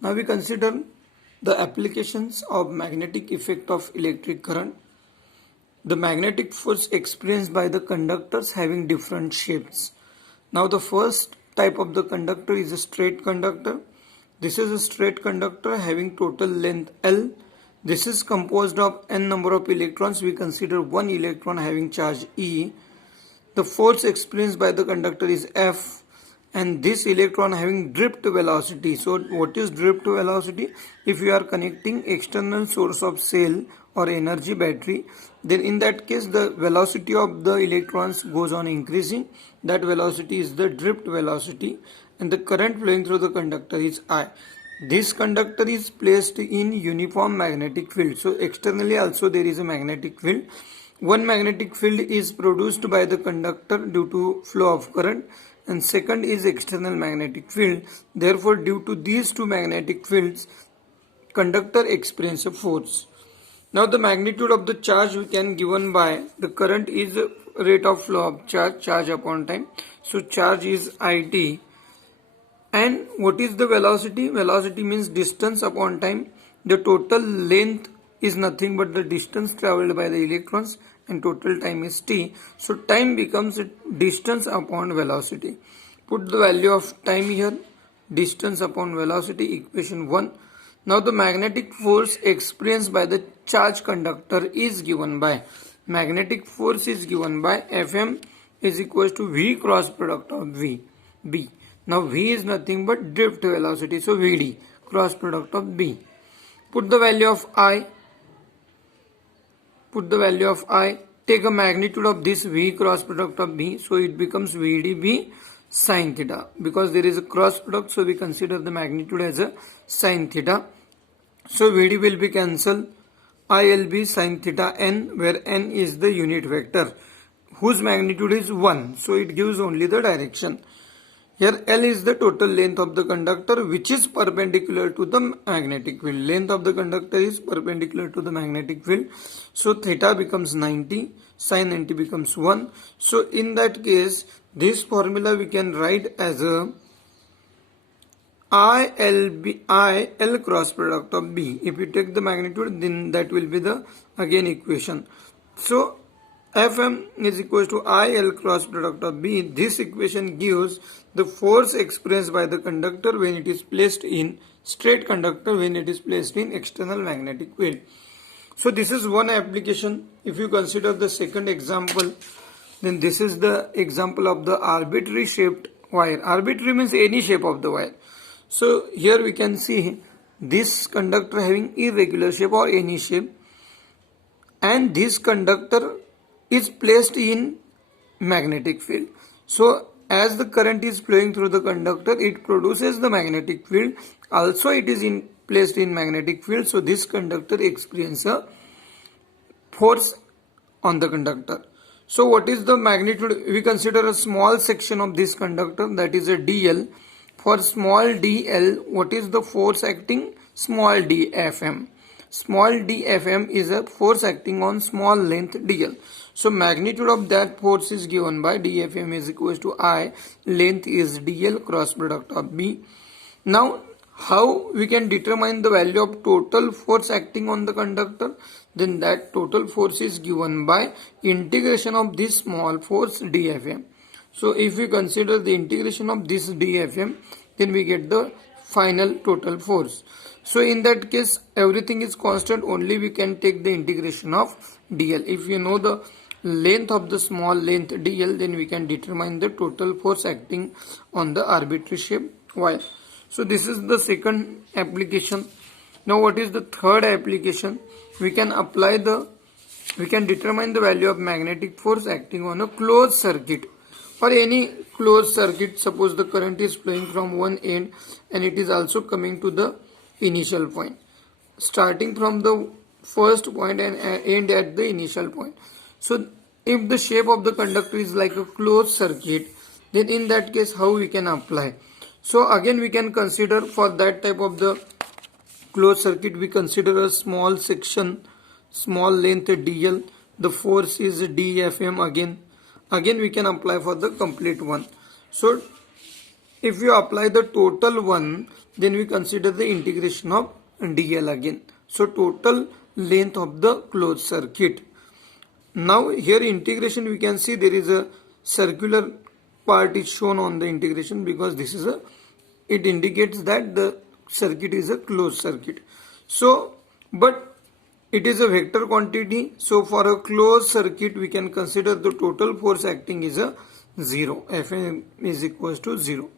Now we consider the applications of magnetic effect of electric current. The magnetic force experienced by the conductors having different shapes. Now the first type of the conductor is a straight conductor. This is a straight conductor having total length L. This is composed of n number of electrons. We consider one electron having charge E. The force experienced by the conductor is F, and this electron having drift velocity. So what is drift velocity? If you are connecting external source of cell or energy battery, then in that case the velocity of the electrons goes on increasing. That velocity is the drift velocity, and the current flowing through the conductor is I. This conductor is placed in uniform magnetic field. So externally also there is a magnetic field. One magnetic field is produced by the conductor due to flow of current, and second is external magnetic field. Therefore, due to these two magnetic fields, conductor experience a force. Now the magnitude of the charge we can given by the current is rate of flow of charge upon time. So charge is IT. And what is the velocity? Velocity means distance upon time. The total length is nothing but the distance traveled by the electrons, and total time is t. So time becomes distance upon velocity. Put the value of time here, distance upon velocity, equation 1. Now the magnetic force experienced by the charged conductor is given by, magnetic force is given by Fm is equal to V cross product of V, B. Now V is nothing but drift velocity, so Vd cross product of B. Put the value of I. Take a magnitude of this V cross product of B, so it becomes VdB sin theta. Because there is a cross product, so we consider the magnitude as a sin theta. So Vd will be cancelled. ILB sin theta n, where n is the unit vector whose magnitude is 1, so it gives only the direction. Here L is the total length of the conductor which is perpendicular to the magnetic field. Length of the conductor is perpendicular to the magnetic field. So theta becomes 90, sin 90 becomes 1. So in that case, this formula we can write as a IL cross product of B. If you take the magnitude, then that will be the again equation. So Fm is equal to IL cross product of B. This equation gives the force experienced by the conductor when it is placed in straight conductor, when it is placed in external magnetic field. So this is one application. If you consider the second example, then this is the example of the arbitrary shaped wire. Arbitrary means any shape of the wire. So here we can see this conductor having irregular shape or any shape, and this conductor is placed in magnetic field. So as the current is flowing through the conductor, it produces the magnetic field. Also it is placed in magnetic field. So this conductor experiences a force on the conductor. So what is the magnitude? We consider a small section of this conductor, that is a dl. For small dl, what is the force acting? Small d Fm. Small d Fm is a force acting on small length dl. So magnitude of that force is given by dFm is equal to I, length is dl cross product of B. Now how we can determine the value of total force acting on the conductor? Then that total force is given by integration of this small force dFm. So if we consider the integration of this dFm, then we get the final total force. So in that case, everything is constant, only we can take the integration of dl. If you know the length of the small length dl, then we can determine the total force acting on the arbitrary shape wire. So this is the second application. Now what is the third application? We can determine the value of magnetic force acting on a closed circuit or any closed circuit. Suppose the current is flowing from one end and it is also coming to the initial point, starting from the first point and end at the initial point. So if the shape of the conductor is like a closed circuit, then in that case how we can apply? So again we can consider for that type of the closed circuit, we consider a small section, small length dl. The force is dFm again we can apply for the complete one. So if you apply the total one, then we consider the integration of dl again. So total length of the closed circuit. Now here integration, we can see there is a circular part is shown on the integration because this is it indicates that the circuit is a closed circuit. So but it is a vector quantity, so for a closed circuit we can consider the total force acting is a 0. Fm is equals to 0.